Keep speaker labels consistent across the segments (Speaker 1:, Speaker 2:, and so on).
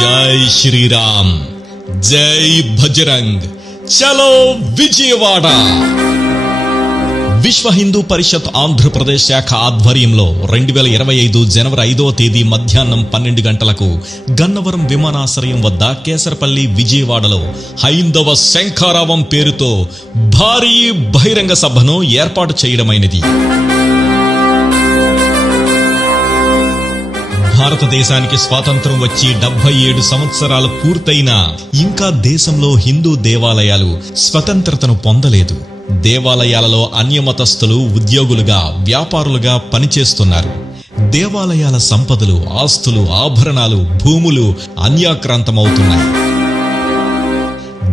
Speaker 1: జై శ్రీరామ్. జై భజరంగ్. చలో విజయవాడ. విశ్వ హిందూ పరిషత్ ఆంధ్రప్రదేశ్ శాఖ ఆధ్వర్యంలో రెండు వేల ఇరవై ఐదు జనవరి ఐదవ తేదీ మధ్యాహ్నం పన్నెండు గంటలకు గన్నవరం విమానాశ్రయం వద్ద కేసరపల్లి విజయవాడలో హైందవ శంఖారావం పేరుతో భారీ బహిరంగ సభను ఏర్పాటు చేయడమైనది. భారతదేశానికి స్వాతంత్రం వచ్చి డెబ్బై ఏడు సంవత్సరాలు పూర్తయినా ఇంకా దేశంలో హిందూ దేవాలయాలు స్వతంత్రతను పొందలేదు. దేవాలయాలలో అన్యమతస్థులు ఉద్యోగులుగా వ్యాపారులుగా పనిచేస్తున్నారు. దేవాలయాల సంపదలు ఆస్తులు ఆభరణాలు భూములు అన్యాక్రాంతమవుతున్నాయి.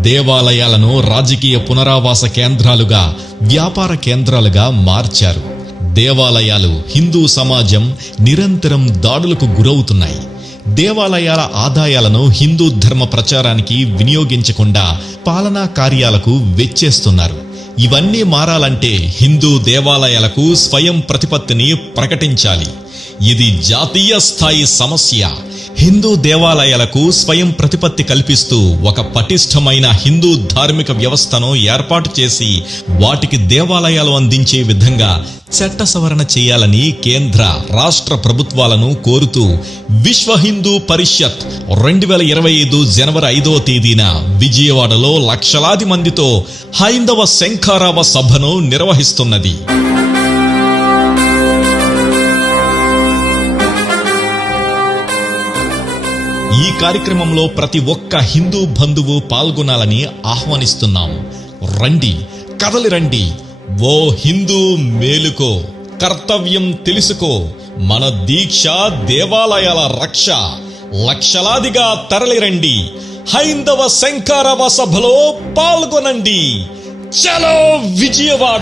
Speaker 1: దేవాలయాలను రాజకీయ పునరావాస కేంద్రాలుగా వ్యాపార కేంద్రాలుగా మార్చారు. దేవాలయాలు హిందూ సమాజం నిరంతరం దాడులకు గురవుతున్నాయి. దేవాలయాల ఆదాయాలను హిందూ ధర్మ ప్రచారానికి వినియోగించకుండా పాలనా కార్యాలకు వెచ్చేస్తున్నారు. ఇవన్నీ మారాలంటే హిందూ దేవాలయాలకు స్వయం ప్రతిపత్తిని ప్రకటించాలి. ఇది జాతీయ స్థాయి సమస్య. హిందూ దేవాలయాలకు స్వయం ప్రతిపత్తి కల్పిస్తూ ఒక పటిష్టమైన హిందూ ధార్మిక వ్యవస్థను ఏర్పాటు చేసి వాటికి దేవాలయాలు అందించే విధంగా చట్ట సవరణ చేయాలని కేంద్ర రాష్ట్ర ప్రభుత్వాలను కోరుతూ విశ్వ హిందూ పరిషత్ రెండు వేల ఇరవై ఐదు జనవరి ఐదవ తేదీన విజయవాడలో లక్షలాది మందితో హైందవ శంఖారావ సభను నిర్వహిస్తున్నది. ఈ కార్యక్రమంలో ప్రతి ఒక్క హిందూ బంధువు పాల్గొనాలని ఆహ్వానిస్తున్నాం. రండి కదలి రండి. ఓ హిందూ మేలుకో కర్తవ్యం తెలుసుకో. మన దీక్ష దేవాలయాల రక్ష లక్షలాదిగా తరలిరండి హైందవ శంకారవ సభలో పాల్గొనండి. చలో విజయవాడ!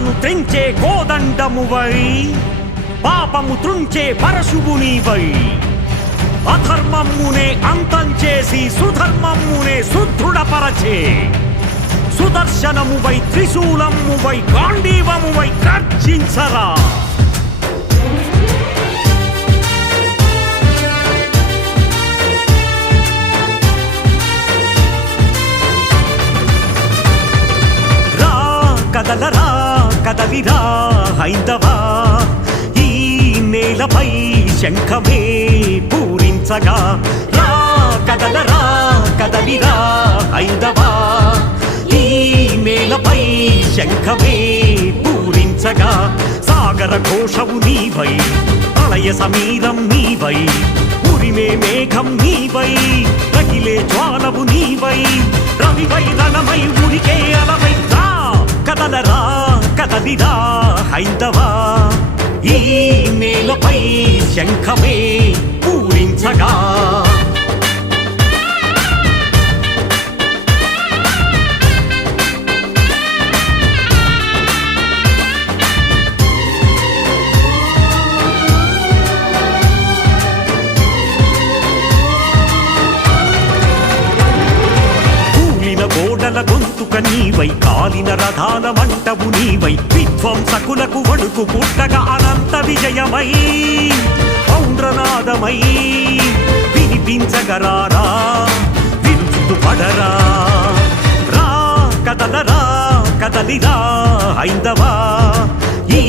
Speaker 2: పది త్రించే తెంచే కోదండమువై పాపము త్రుంచే పరశువునివై అధర్మమునే అంతం చేసి సుధర్మమునే సుదృఢపరచే. సుదర్శనమువై త్రిశూలమువై గాంధీవమువై గర్జించరా. కదలరా. కదలిరా హైందవా? ఈ నేలపై శంఖమే పూరించగా రా కదలరా కదలిరా హైందవా? ఈ నేలపై శంఖమే పూరించగా సాగర ఘోషవు నీవై ప్రళయ సమీరం నీవై ఉరిమే మేఘం నీవై రగిలే జ్వాలవు నీవై రవివై రణమై ఉరికే అలవై రా కదలరా కదలిరా హైందవా? ఈ నేలపై శంఖమే పూరించగా. కూలిన గొంతుక నీవై కాలిన రథాల మంటవు నీవై విధ్వంసకులకు వణుకు పుట్టగా అనంత విజయమై పౌండ్రనాదమై వినిపించగరారా విరుచుతు పడరా. రా కదలరా కదలిరా హైందవా. ఈ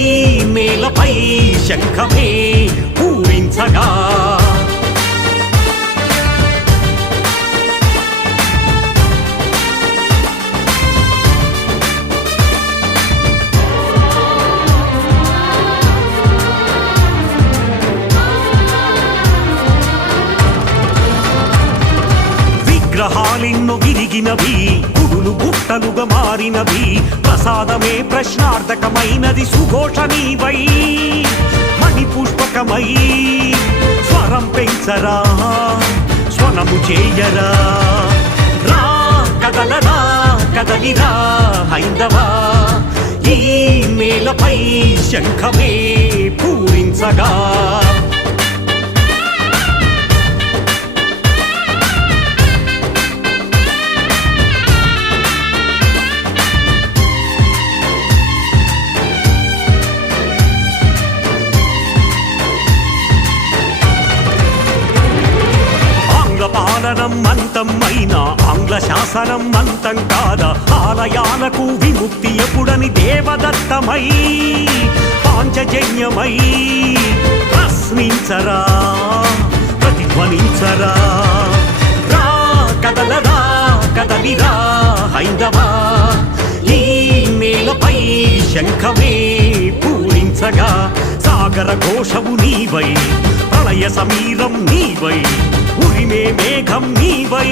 Speaker 2: నేలపై శంఖమే పూరించగా. విగ్రహాలెన్నో విరిగినవి గుడులు గుట్టలుగా మారినవి. ప్రసాదమే ప్రశ్నార్థకమైనది సుఘోష నీవై. మణిపుష్పకమై స్వరం పెంచరా స్వనము చేయరా. రా కదలరా కదలిరా హైందవా. ఈ నేలపై శంఖమే పూరించగా.
Speaker 3: శాసనం అంతమైన ఆంగ్ల శాసనం అంతం కాదా? ఆలయాలకు విముక్తి ఎప్పుడని దేవదత్తమై పాంచజన్యమై ప్రశ్నించరా ప్రతిధ్వనించరా? రా కదలరా కదలిరా హైందవా ఈ నేలపై శంఖమే పూరించగా సాగర ఘోషము నీవై ప్రళయ సమీరం నీవై ఉరిమే మేఘం నీవై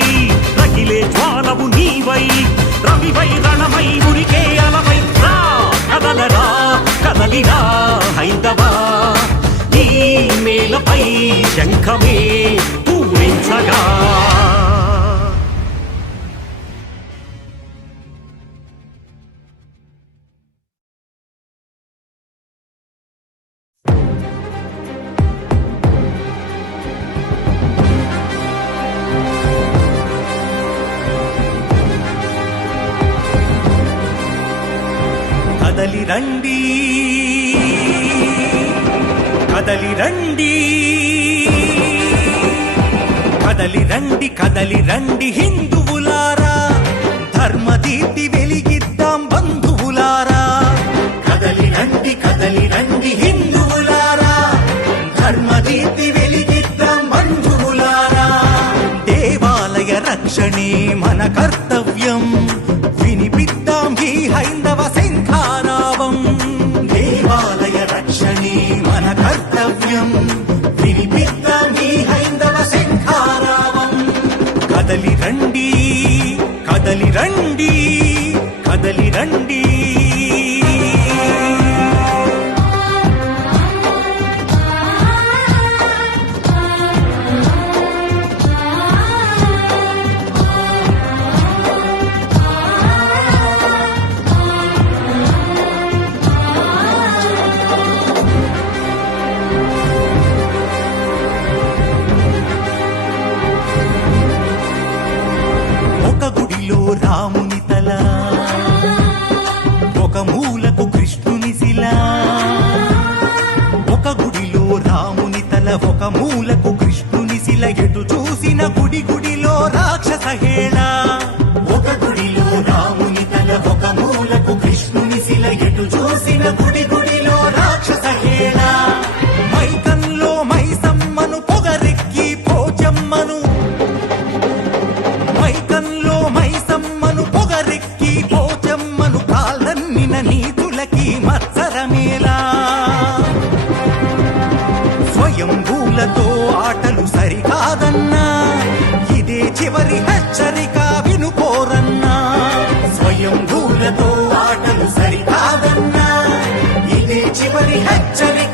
Speaker 3: రగిలే జ్వాలవు నీవై. రవివై రణమై ఉరికే అలవై రా కదలరా కదలిరా హైందవా. ఈ నేలపై శంఖమే పూరించగా రండి. కదలి రండి కదలి రండి హిందువులారా. ధర్మదీప్తి వెలిగిద్దాం బంధువులారా. కదలి రండి కదలి రండి హిందువులారా. ధర్మదీప్తి వెలిగిద్దాం బంధువులారా. దేవాలయ రక్షణే మన కర్త మూలలో రాముని తల. ఒక మూలకు కృష్ణుని శిల. ఒక గుడిలో రాముని తల. ఒక మూలకు కృష్ణుని శిల. ఎటు చూసిన గుడి గుడిలో రాక్షస హేళ. ఇదే చివరి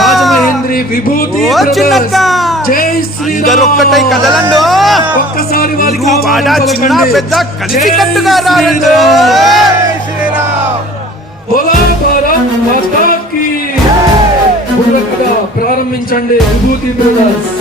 Speaker 4: రాజమహేంద్రి విభూతి జై శ్రీ
Speaker 5: ఒక్కటై కదలండు!
Speaker 4: ఒక్కసారి వారికి ప్రారంభించండి విభూతి బ్రదర్స్.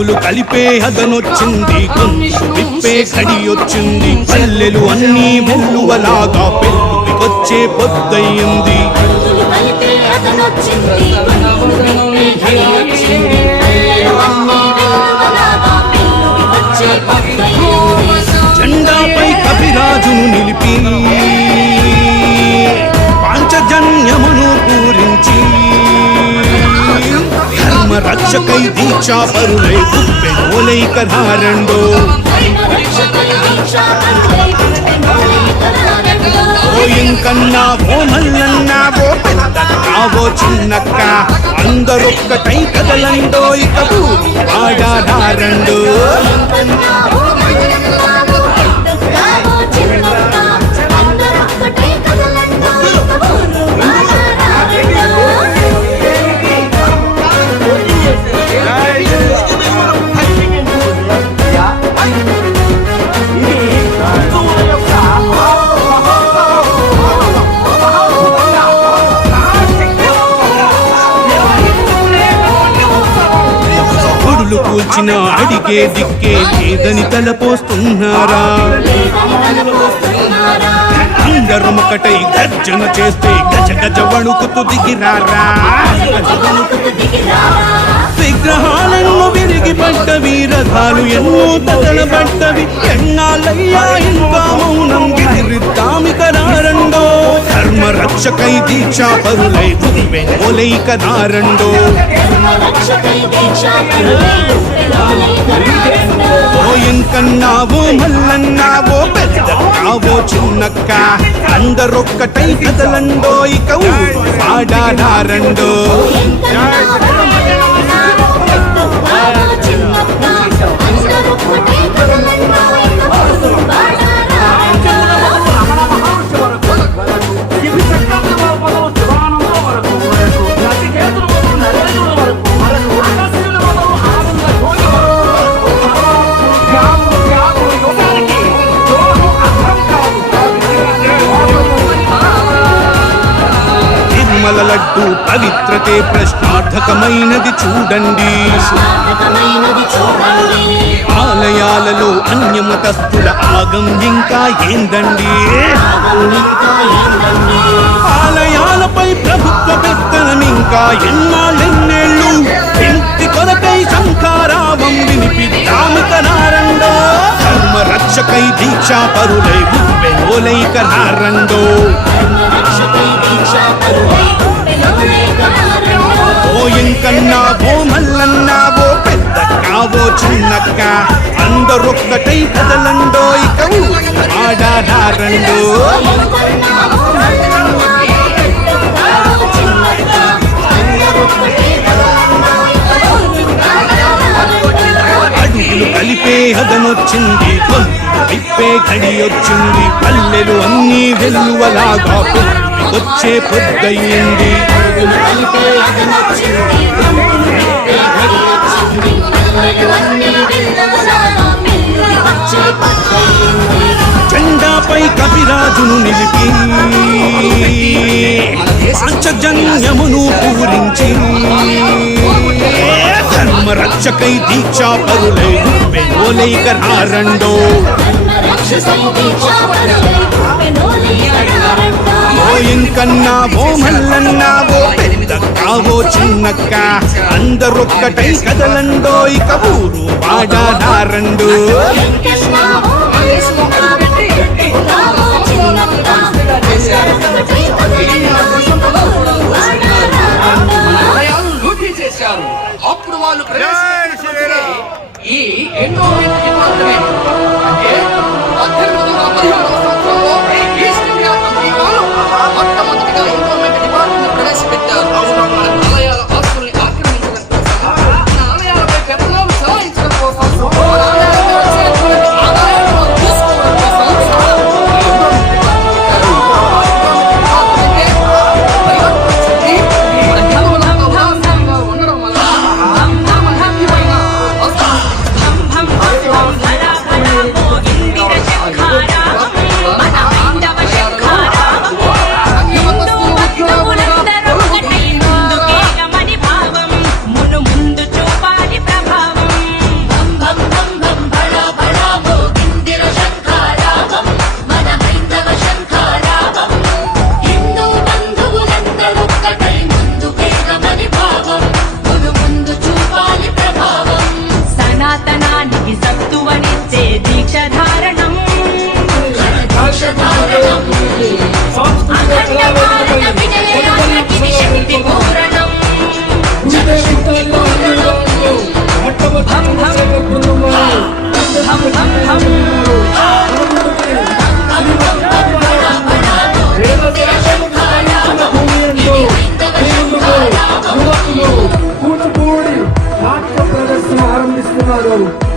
Speaker 6: రంగులు కలిపే అదనొచ్చింది విప్పే కడియొచ్చింది పల్లెలు అన్నీ
Speaker 7: ముల్లువలాగా పెళ్ళి వచ్చే పొద్దయింది.
Speaker 6: జెండాపై కపిరాజును నిలిపి పాంచజన్యమును పూరించి రక్షకై దీక్షాపరులై
Speaker 7: కధారండో ఎంకన్నా
Speaker 6: ఓ మల్లన్నా ఓ పెద్దన్నా చిన్నక్క అందరొక్కటై కదలండో ఇక ఆడారండో వచ్చిన అడిగే దిక్కే లేదని తలపోస్తున్నారా. అందరం ఒకటై గర్జన చేస్తే గజ గజ వణుకుతూ దిగిరారా. విగ్రహాలను విరిగి పడ్డవి రథాలు ఎన్నో తగలబడ్డవి. ఎన్నాలయ్యా ఇంకా మౌనం గిరిద్దాం ధర్మ రక్షకై దీక్షా పరులై ఓలైక నారండో
Speaker 7: రక్షకై
Speaker 6: మల్లన్నావో పెద్దన్నావో చిన్నక్క అందరొక్కటై కదలండో ఇక ఆడారండో పవిత్రతే ప్రశ్నార్థకమైనది చూడండి. ఆలయాలలో అన్యమతస్థుల ఆగం ఇంకా ఏందండి? ఆలయాలపై ప్రభుత్వ పెత్తనం ఇంకా ఎన్నాళ్ళెన్నేళ్ళు? ఇంటి కొరకై శంఖారావం వినిపిద్దామిక నారండో? ధర్మ రక్షకై దీక్షా పరులై ఓలైక నారండో?
Speaker 7: రక్షకై దీక్షా పరులై
Speaker 6: ఓ ఇంకన్నా ఓ మల్లన్నా ఓ పెద్ద కావో చిన్నక్క అందరొక్కటై కదలండో ఇక ఆడారండో అడుగులు కలిపే హదనొచ్చింది గొంతులు విప్పే గడి వచ్చింది పల్లెలు అన్నీ వెల్లువలాగా వచ్చే పొద్దయింది. జెండాపై కపిరాజును నిలిపి పాంచజన్యమును పూరించి ధర్మ రక్షకై దీక్షా పరులై ఓలైక నారండో. ఓ ఇంకన్నా ఓ మల్లన్నా ఓ పెద్ద కావో చిన్నక్క. అందరొక్కటై కదలండో ఇక ఊరు వాడారండో
Speaker 4: ఆలయాలను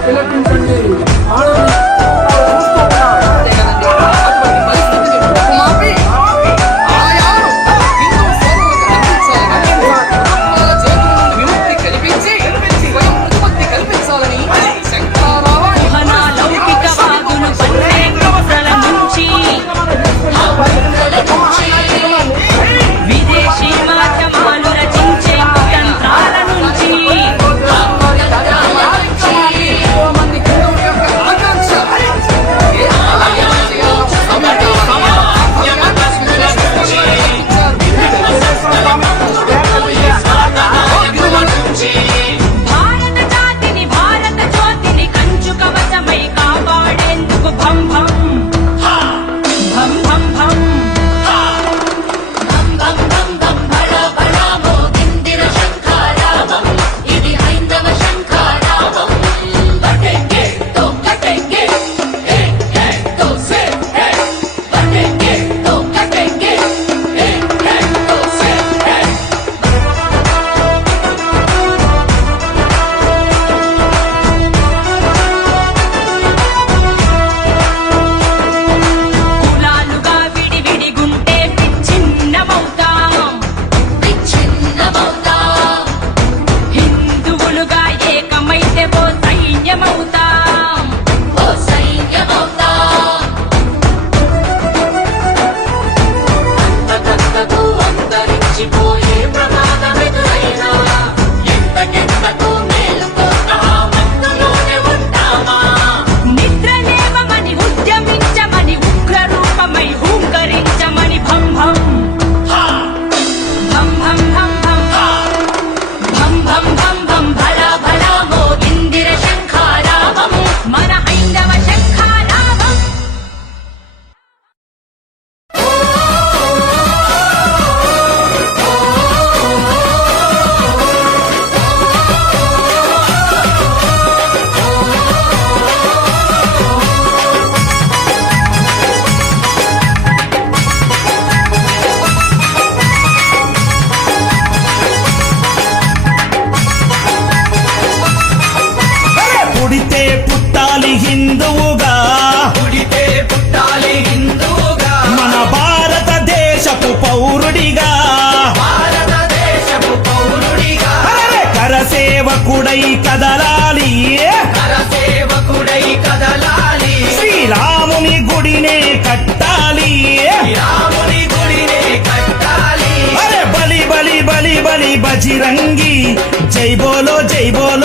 Speaker 8: இலக்கின் பண்ணி ஆனால்
Speaker 9: సేవకుడై కదలాలి.
Speaker 10: కదలాలి.
Speaker 9: శ్రీరాముని గుడినే కట్టాలి.
Speaker 10: రాముని గుడినే కట్టాలి.
Speaker 9: అరే బలి బలి బలి బలి బజిరంగి. జై బోలో జై బోలో.